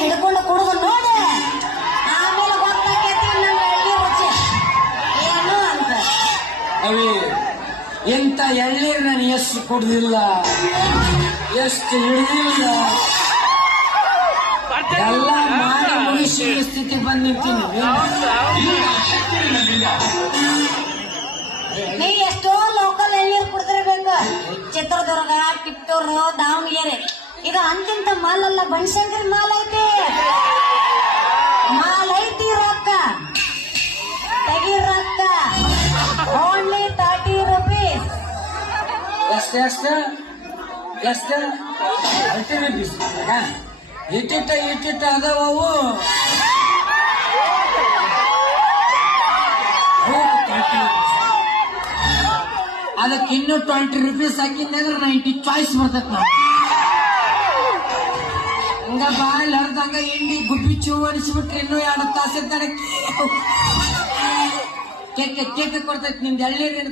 ಹಿಡ್ಕೊಂಡು ಕುಡಿದು ನೋಡಿ. ಆಮೇಲೆ ಗೊತ್ತಾಕೈತಿ ನನ್ನ ಎಳ್ಳಿ ರುಚಿ. ಏನು ಅಂತ. ಅವಿ ಎಂತ ಎಳ್ಳೀರ್ ನಾನು ಎಷ್ಟು ಕುಡ್ದಿಲ್ಲ ಎಷ್ಟು ಹಿಡಿದಿಲ್ಲ. ಎಲ್ಲ ಮಾಡಿ ಮುಗಿಸಿ ಸ್ಥಿತಿ ಬಂದ್ ನಿಂತೀನಿ ನೀ ಎಷ್ಟೋ ಲೋಕಲ್ ಎಳ್ನೀರು ಕುಡಿದಿರ್ಬೇಕು ಚಿತ್ರದುರ್ಗ ಕಿತ್ತೂರು ದಾವಣಗೆರೆ. ಇದು ಅಂತಿಂತ ಮಾಲ್ ಅಲ್ಲ ಬನಶಂಕರಿ ಮಾಲ್ ಎಷ್ಟು ಎಷ್ಟು ಅಷ್ಟೇ ಅಲ್ಟಿ ರುಪೀಸ್ ಇಟ್ಟಿಟ್ಟ ಇಟ್ಟಿಟ್ಟ ಅದಾವ ಅವು ಅವು 20 ಅದಕ್ಕೆ ಇನ್ನೂ ಟ್ವೆಂಟಿ ರುಪೀಸ್ ಹಾಕಿದ್ರೆ ನೈಂಟಿ ಚಾಯ್ಸ್ ಬರ್ತೈತೆ ನಾವು ಹಂಗ ಬಾಯಲ್ಲಿ ಹರಿದಂಗ ಹಿಂಡಿ ಗುಬ್ಬಿ ಚೂ ಅನಿಸ್ಬಿಟ್ರೆ ಇನ್ನೂ ಎರಡು ತಾಸಿದ್ದಾರೆ ಕೇಕ್. ಕೇಕ್ ಕೊಡ್ತೈತಿ, ನಿಮ್ದು ಎಳ್ನೀರು ಏನು